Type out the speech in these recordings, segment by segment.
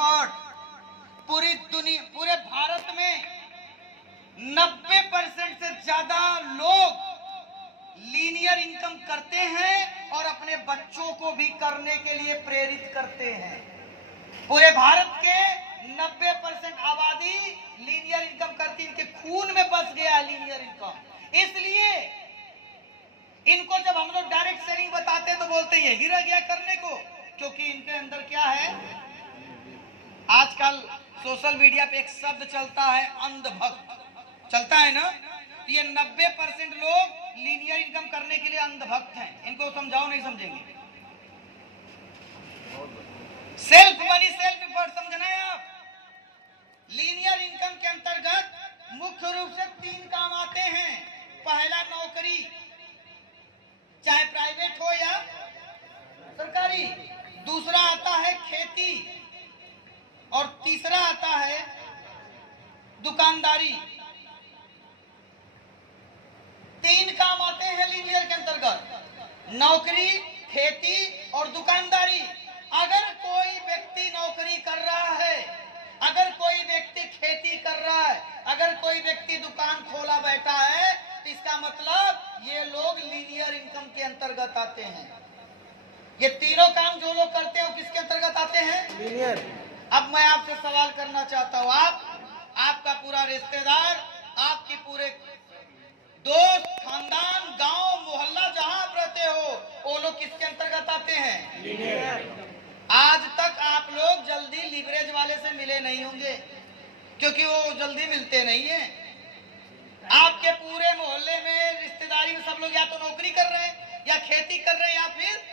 बिफोर्ड पूरे भारत में 90% से ज्यादा लोग लीनियर इनकम करते हैं और अपने बच्चों को भी करने के लिए प्रेरित करते हैं। पूरे भारत के 90% आबादी लीनियर इनकम करती, इनके खून में बस गया है लीनियर इनकम। इसलिए इनको जब हम लोग डायरेक्ट सेलिंग बताते हैं तो बोलते हैं यही रह गया करने को, क्योंकि इनके अंदर क्या है, आजकल सोशल मीडिया पे एक शब्द चलता है अंधभक्त, चलता है ना। ये 90% लोग लीनियर इनकम करने के लिए अंधभक्त हैं। इनको समझाओ, नहीं समझेंगे। सेल्फ मनी सेल्फ एफर्ट समझना है आप। लीनियर इनकम के अंतर्गत मुख्य रूप से 3 काम आते हैं। पहला नौकरी, चाहे प्राइवेट हो या सरकारी। दूसरा आता है खेती और तीसरा आता है दुकानदारी। 3 काम आते हैं लीनियर के अंतर्गत, नौकरी, खेती और दुकानदारी। अगर कोई व्यक्ति नौकरी कर रहा है, अगर कोई व्यक्ति खेती कर रहा है, अगर कोई व्यक्ति दुकान खोला बैठा है, तो इसका मतलब ये लोग लीनियर इनकम के अंतर्गत आते हैं। ये तीनों काम जो लोग करते हैं वो किसके अंतर्गत आते हैं? लीनियर। अब मैं आपसे सवाल करना चाहता हूँ, आपका पूरा रिश्तेदार, आपकी पूरे दोस्त, खानदान, गांव, मोहल्ला जहां आप रहते हो, वो लोग किसके अंतर्गत आते हैं? लीनियर। आज तक आप लोग जल्दी लीवरेज वाले से मिले नहीं होंगे, क्योंकि वो जल्दी मिलते नहीं हैं। आपके पूरे मोहल्ले में, रिश्तेदारी में सब लोग या तो नौकरी कर रहे हैं या खेती कर रहे हैं या फिर,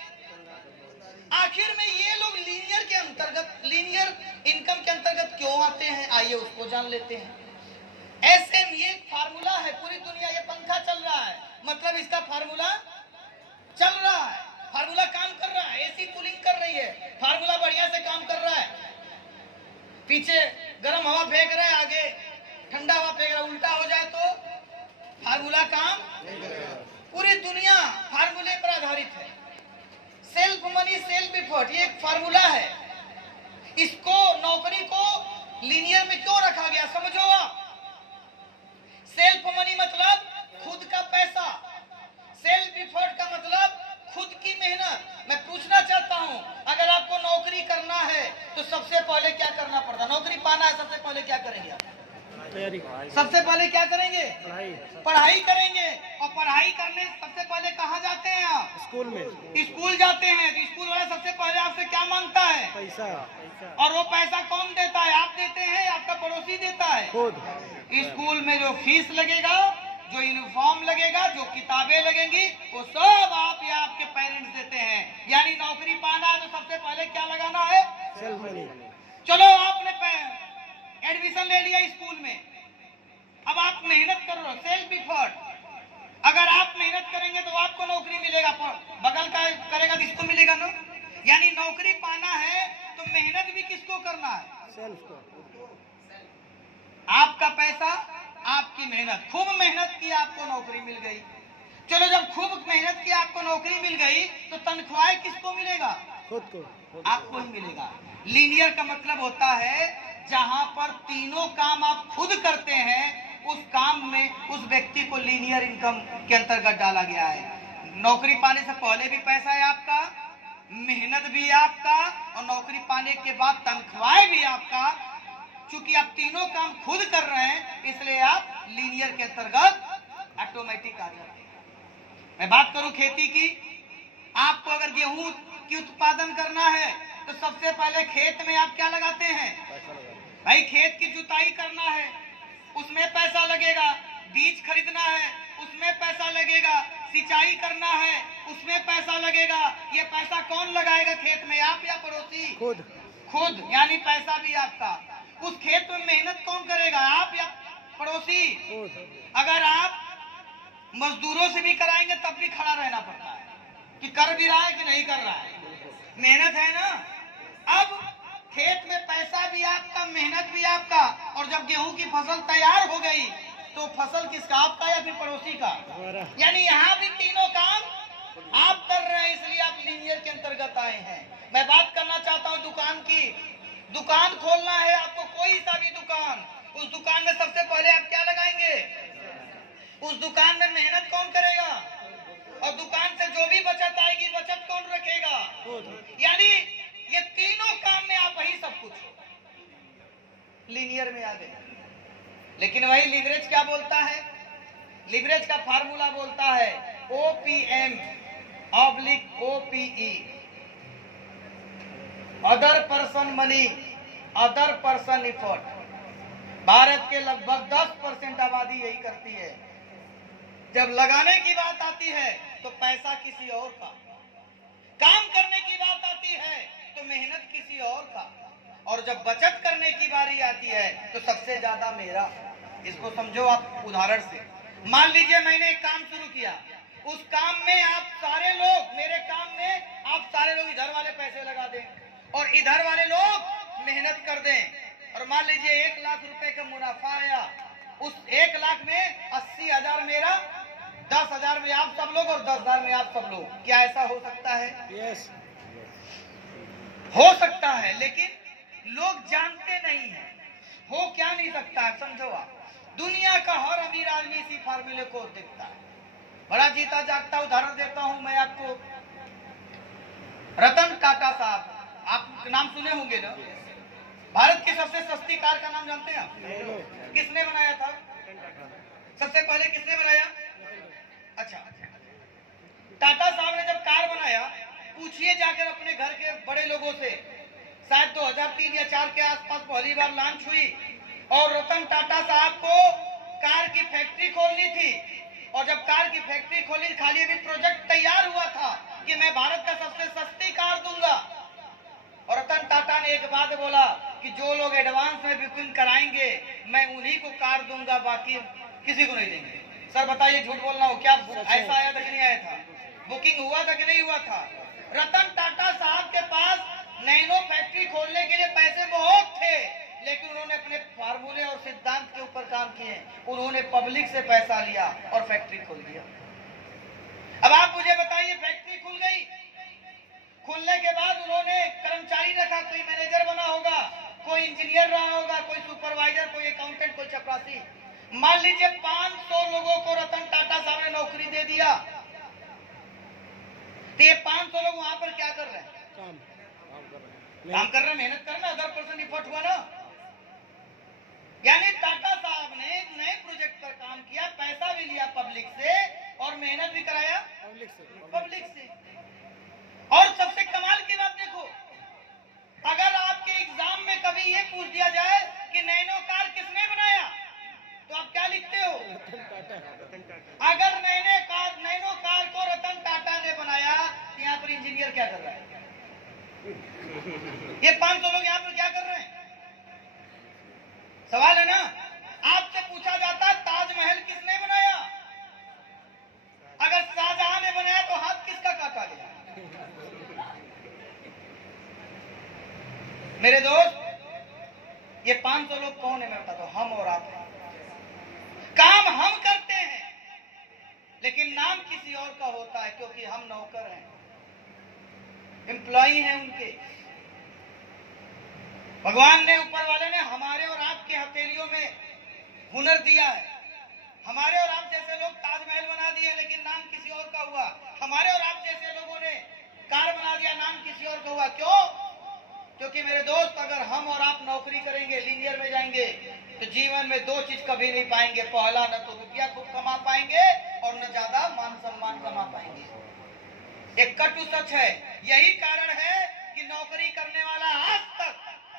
आखिर में ये लोग लीनियर के अंतर्गत, लीनियर इनकम के अंतर्गत क्यों आते हैं? आइए उसको जान लेते हैं। ऐसे में ये फार्मूला है, पूरी दुनिया, ये पंखा चल रहा है, मतलब इसका फार्मूला चल रहा है, फार्मूला काम कर रहा है, एसी कूलिंग कर रही है, फार्मूला बढ़िया से काम कर रहा है। पीछे गर्म हवा फेंक रहा है, आगे ठंडा हवा फेंक रहा है, उल्टा हो जाए तो फार्मूला काम नहीं करेगा। पूरी दुनिया फार्मूले पर आधारित है। सेल्फ मनी सेल्फ एफर्ट, ये एक फार्मूला है। इसको, नौकरी को लीनियर में क्यों रखा गया समझो आप। सेल्फ मनी मतलब खुद का पैसा, सेल्फ एफर्ट का मतलब खुद की मेहनत। मैं पूछना चाहता हूं, अगर आपको नौकरी करना है तो सबसे पहले क्या करना पड़ता? नौकरी पाना है, सबसे पहले क्या करेंगे आप? सबसे पहले क्या करेंगे? पढ़ाई करेंगे। और पढ़ाई करने सबसे पहले कहाँ जाते हैं आप? स्कूल में। स्कूल जाते हैं तो स्कूल वाला सबसे पहले आपसे क्या मांगता है? पैसा। और वो पैसा कौन देता है? आप देते हैं या आपका पड़ोसी देता है? खुद। स्कूल में जो फीस लगेगा, जो यूनिफॉर्म लगेगा, जो किताबें लगेंगी, वो सब आप या आपके पेरेंट्स देते हैं। यानी नौकरी पाना है तो सबसे पहले क्या लगाना है? Self money. चलो आपने एडमिशन ले लिया स्कूल में, अब आप मेहनत कर रहे हो, सेल्फ एफर्ट। अगर आप मेहनत करेंगे तो आपको नौकरी मिलेगा, बगल का करेगा तो इसको मिलेगा ना। यानी नौकरी पाना है तो मेहनत भी किसको करना है? सेल्फ को। आपका पैसा, आपकी मेहनत, खूब मेहनत की, आपको नौकरी मिल गई। चलो जब खूब मेहनत की आपको नौकरी मिल गई तो तनख्वाह किसको मिलेगा? खुद को, आपको ही मिलेगा। लीनियर का मतलब होता है जहां पर तीनों काम आप खुद करते हैं, उस काम में उस व्यक्ति को लीनियर इनकम के अंतर्गत डाला गया है। नौकरी पाने से पहले भी पैसा है आपका, मेहनत भी आपका, और नौकरी पाने के बाद तनख्वाह भी आपका। चूंकि आप तीनों काम खुद कर रहे हैं, इसलिए आप लीनियर के अंतर्गत ऑटोमेटिक आ जाते हैं। मैं बात करूं खेती की, आपको अगर गेहूं की उत्पादन करना है तो सबसे पहले खेत में आप क्या लगाते हैं? भाई खेत की जुताई करना है, उसमें पैसा लगेगा। बीज खरीदना है, उसमें पैसा लगेगा। सिंचाई करना है, उसमें पैसा लगेगा। ये पैसा कौन लगाएगा खेत में, आप या पड़ोसी? खुद। खुद, यानी पैसा भी आपका। उस खेत में मेहनत कौन करेगा, आप या पड़ोसी? अगर आप मजदूरों से भी कराएंगे तब भी खड़ा रहना पड़ता है कि कर भी रहा है कि नहीं कर रहा है। मेहनत है ना। अब खेत में पैसा भी आपका, मेहनत भी आपका, और जब गेहूं की फसल तैयार हो गई तो फसल किसका, आपका या फिर पड़ोसी का? यानी यहाँ भी तीनों काम आप कर रहे हैं, इसलिए आप लीनियर के अंतर्गत आए हैं। मैं बात करना चाहता हूँ दुकान की। दुकान खोलना है आपको, कोई सा भी दुकान, उस दुकान में सबसे पहले आप क्या लगाएंगे? उस दुकान में मेहनत कौन करेगा? और दुकान से जो भी बचत आएगी, बचत कौन रखेगा? यानी ये तीनों काम में आप वही सब कुछ लीनियर में आ गए। लेकिन वही लीवरेज क्या बोलता है? लीवरेज का फार्मूला बोलता है OPM/OPE, other person money, other person effort. Bharat के लगभग 10% आबादी यही करती है। जब लगाने की बात आती है तो पैसा किसी और का, काम करने की बात आती है तो मेहनत किसी और का, और जब बचत करने की बारी आती है तो सबसे ज्यादा मेरा। इसको समझो आप उदाहरण से। मान लीजिए मैंने एक काम शुरू किया, उस काम में आप सारे लोग, मेरे काम में आप सारे लोग इधर वाले पैसे लगा दें और इधर वाले लोग मेहनत कर दें, और मान लीजिए 1 लाख रुपए का मुनाफा आया। उस 1 लाख में 80,000 मेरा, 10,000 में आप सब लोग और 10,000 में आप सब लोग। क्या ऐसा हो सकता है? यस, हो सकता है, लेकिन लोग जानते नहीं है। हो क्या नहीं सकता है? समझो आप, दुनिया का हर अमीर आदमी इसी फार्मूले को देखता है। बड़ा जीता जागता उदाहरण देता हूं मैं आपको। रतन टाटा साहब, आप नाम सुने होंगे ना? भारत की सबसे सस्ती कार का नाम जानते हैं आप? किसने बनाया था? सबसे पहले किसने बनाया? अच्छा, टाटा साहब ने जब कार बनाया, पूछिए जाकर अपने घर के बड़े लोगों से, शायद 2003 या 4 के आसपास पहली बार लॉन्च हुई, और रतन टाटा साहब को कार की फैक्ट्री खोलनी थी। और जब कार की फैक्ट्री खोली, खाली अभी प्रोजेक्ट तैयार हुआ था कि मैं भारत का सबसे सस्ती कार दूंगा। और रतन टाटा ने एक बात बोला कि जो लोग एडवांस में बुकिंग कराएंगे मैं उन्हीं को कार दूंगा, बाकी किसी को नहीं देंगे। सर बताइए, झूठ बोलना हो क्या? ऐसा आया था कि नहीं आया था? बुकिंग हुआ था कि नहीं हुआ था? रतन टाटा साहब के पास नैनो फैक्ट्री खोलने के लिए पैसे बहुत थे, लेकिन उन्होंने अपने फार्मूले और सिद्धांत के ऊपर काम किए। उन्होंने पब्लिक से पैसा लिया और फैक्ट्री खोल दिया। अब आप मुझे बताइए, फैक्ट्री खुल गई, खुलने के बाद उन्होंने कर्मचारी रखा, कोई मैनेजर बना होगा, कोई इंजीनियर रहा होगा, कोई सुपरवाइजर, कोई अकाउंटेंट, कोई चपरासी। मान लीजिए 500 लोगों को रतन टाटा साहब ने नौकरी दे दिया, तो ये 500 लोग वहां पर क्या कर रहे हैं? काम कर रहे हैं, मेहनत कर रहे हैं, अदर पर्सन इफर्ट हुआ ना। यानी टाटा साहब ने एक नए प्रोजेक्ट पर काम किया, पैसा भी लिया पब्लिक से और मेहनत भी कराया पब्लिक से। और सबसे कमाल की बात देखो, अगर आपके एग्जाम में कभी ये पूछ दिया जाए कि नैनो कार किसने बनाया, तो आप क्या लिखते हो? अगर नैनो कार को रतन टाटा ने बनाया, तो यहाँ पर इंजीनियर क्या कर रहा है? ये 500 लोग यहाँ पर क्या कर रहे हैं? सवाल है ना। आपसे पूछा जाता ताजमहल किसने बनाया, अगर शाहजहां ने बनाया तो हाथ किसका काटा गया? मेरे दोस्त, ये 500 लोग कौन है मैं बताता हूं, हम और आप हैं। काम हम करते हैं, लेकिन नाम किसी और का होता है, क्योंकि हम नौकर हैं, एम्प्लॉई हैं उनके। भगवान ने, ऊपर वाले ने हमारे और आपके हथेलियों में हुनर दिया है। हमारे और आप जैसे लोग ताजमहल बना दिए, लेकिन नाम किसी और का हुआ। हमारे और आप जैसे लोगों ने कार बना दिया, नाम किसी और का हुआ। क्यों? क्योंकि मेरे दोस्त, अगर हम और आप नौकरी करेंगे, लीनियर में जाएंगे, तो जीवन में 2 चीज कभी नहीं पाएंगे। पहला, न तो रुपया खूब कमा पाएंगे और न ज्यादा मान सम्मान कमा पाएंगे। एक कटु सच है। यही कारण है कि नौकरी करने वाला आज तक,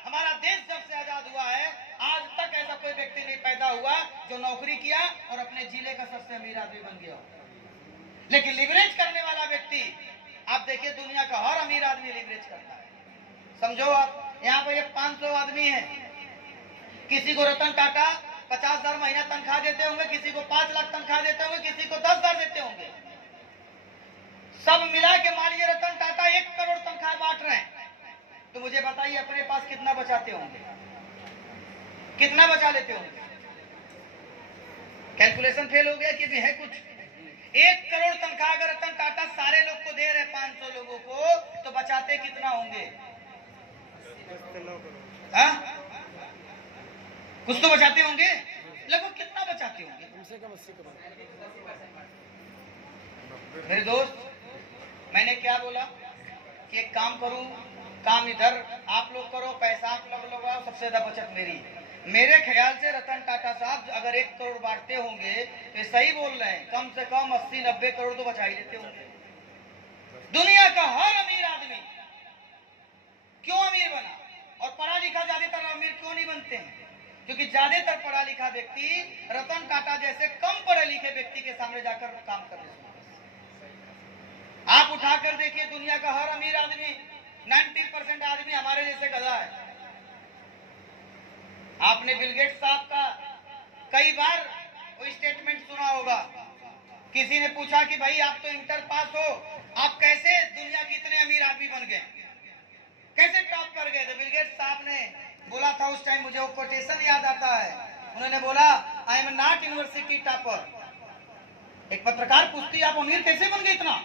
हमारा देश जब से आजाद हुआ है आज तक ऐसा कोई व्यक्ति नहीं पैदा हुआ जो नौकरी किया और अपने जिले का सबसे अमीर आदमी बन गया। लेकिन लिवरेज करने वाला व्यक्ति, आप देखिए, दुनिया का हर अमीर आदमी लिवरेज करता है। समझो आप, यहाँ पर ये 500 आदमी हैं, किसी को रतन टाटा 50,000 महीना तनख्वाह देते होंगे, किसी को 5 लाख तनख्वाह देते होंगे, किसी को 10,000 देते होंगे। सब मिला के मान लीजिए रतन टाटा 1 करोड़ तनख्वाह बांट रहे हैं, तो मुझे बताइए अपने पास कितना बचाते होंगे? कितना बचा लेते होंगे? कैलकुलेशन फेल हो गया कि भी है कुछ? 1 करोड़ तनख्वाह अगर रतन टाटा सारे लोग को दे रहे, 500 लोगों को, तो बचाते कितना होंगे? हाँ? कुछ तो बचाते होंगे, लगभग कितना बचाते होंगे? मेरे दोस्त, मैंने क्या बोला कि एक काम करूं, काम इधर आप लोग करो, पैसा आप लोग लगाओ, सबसे ज्यादा बचत मेरी। मेरे ख्याल से रतन टाटा साहब अगर 1 करोड़ बांटते होंगे तो सही बोल रहे हैं, कम से कम 80-90 करोड़ तो बचा ही देते होंगे। दुनिया का हर अमीर आदमी क्यों अमीर बना और पढ़ा लिखा ज्यादातर अमीर क्यों नहीं बनते हैं? क्योंकि ज्यादातर पढ़ा लिखा व्यक्ति रतन टाटा जैसे कम पढ़े लिखे व्यक्ति के सामने जाकर काम कर रहे हैं। आप उठाकर देखिए, दुनिया का हर अमीर आदमी 90% आदमी हमारे जैसे गधा है। आपने बिल गेट्स साहब का कई बार वो स्टेटमेंट सुना होगा। किसी ने पूछा कि भाई आप तो इंटर पास हो, आप कैसे दुनिया के इतने अमीर आदमी बन गए, कैसे टॉप कर गए? तो बिल गेट्स साहब ने बोला था उस टाइम, मुझे वो कोटेशन याद आता है, उन्होंने बोला I am not university topper. एक पत्रकार पूछती आप अमीर कैसे बन गए इतना?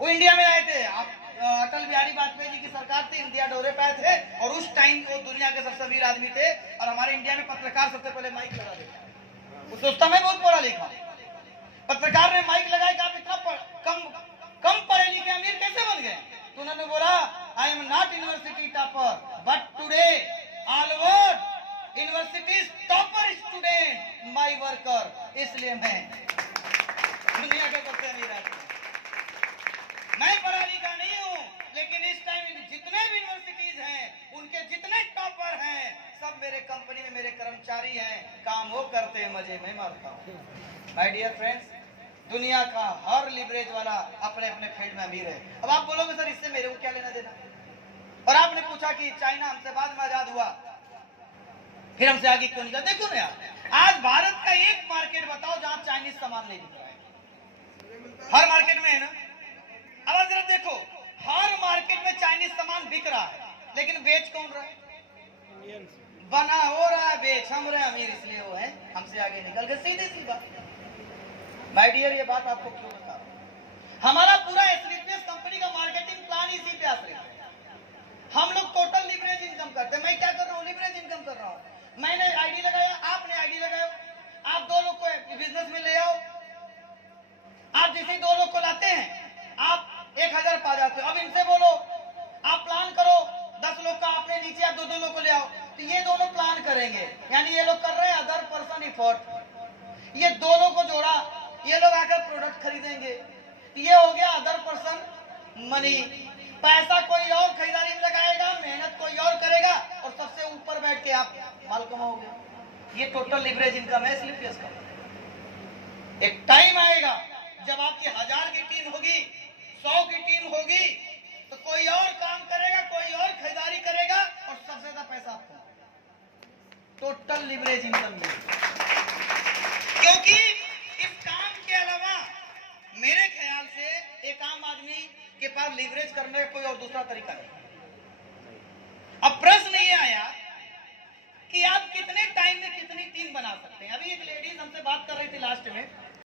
वो इंडिया में आए थे, आप अटल बिहारी वाजपेयी जी की सरकार थी, इंडिया दौरे पे आए थे और उस टाइम वो दुनिया के सबसे अमीर आदमी थे और हमारे इंडिया में पत्रकार सबसे पहले माइक लगा देता। उस सोचता मैं बहुत पढ़ा लिखा, पत्रकार ने माइक लगाया कि आप इतना कम पढ़े लिखे अमीर कैसे बन गए? तो उन्होंने बोला I am not university topper but today all over university topper student my worker, इसलिए मैं दुनिया के सबसे अमीर आदमी। मैं पढ़ा लिखा नहीं हूँ, लेकिन इस टाइम जितने भी यूनिवर्सिटीज हैं, उनके जितने टॉपर हैं, सब मेरे कंपनी में मेरे कर्मचारी हैं, काम वो करते हैं, मजे में मारता हूँ। माय डियर फ्रेंड्स, दुनिया का हर लिवरेज वाला अपने अपने फील्ड में अमीर है। अब आप बोलोगे सर इससे मेरे को क्या लेना देना? और आपने पूछा कि चाइना हमसे बाद में आजाद हुआ, फिर हमसे आगे क्यों नहीं? देखो ना यार, आज भारत का एक मार्केट बताओ जहां चाइनीज सामान नहीं बिक रहा है। हर मार्केट में है ना? अब जरा देखो, हर मार्केट में चाइनीज सामान बिक रहा है, लेकिन बेच कौन रहा है? बना हो रहा है, बेच हम रहे अमीर, इसलिए वो है हमसे आगे निकल गए। सीधी सी बात। माय डियर, ये बात आपको क्यों बता रहा हूं? हमारा पूरा एसलीपीएस कंपनी का मार्केटिंग प्लान इसी पे आश्रित है। हम लोग टोटल लिवरेज इनकम करते हैं। मैं क्या कर रहा हूँ? लिवरेज इनकम कर रहा हूँ। मैंने आईडी लगाया, आपने आईडी लगाया, आप दो लोग को बिजनेस में ले आओ। आप जैसे दो लोग को लाते हैं, आप 1000 पा जाते हो। अब इनसे बोलो आप प्लान करो 10 लोग का, अपने नीचे आप दो लोग को ले आओ, तो ये दोनों प्लान करेंगे, यानी ये लोग कर रहे हैं अदर पर्सन इफर्ट। ये दोनों को जोड़ा, ये लोग आकर प्रोडक्ट खरीदेंगे, ये हो गया अदर पर्सन मनी। पैसा कोई और खरीदारी में लगाएगा, मेहनत कोई और करेगा और सबसे ऊपर बैठ के आप माल कमाओगे। ये टोटल लिवरेज इनकम है एसलीपीएस का। एक टाइम आएगा जब आपकी 1000 की टीम होगी, 100 की टीम होगी, तो कोई और काम करेगा, कोई और खरीदारी करेगा और सबसे ज्यादा पैसा आपको। टोटल लिवरेज इनकम ये। क्योंकि इस काम के अलावा मेरे ख्याल से एक आम आदमी के पास लिवरेज करने का कोई और दूसरा तरीका नहीं। अब प्रश्न ये आया कि आप कितने टाइम में कितनी टीम बना सकते हैं? अभी एक लेडीज हमसे बात कर रही थी लास्ट में,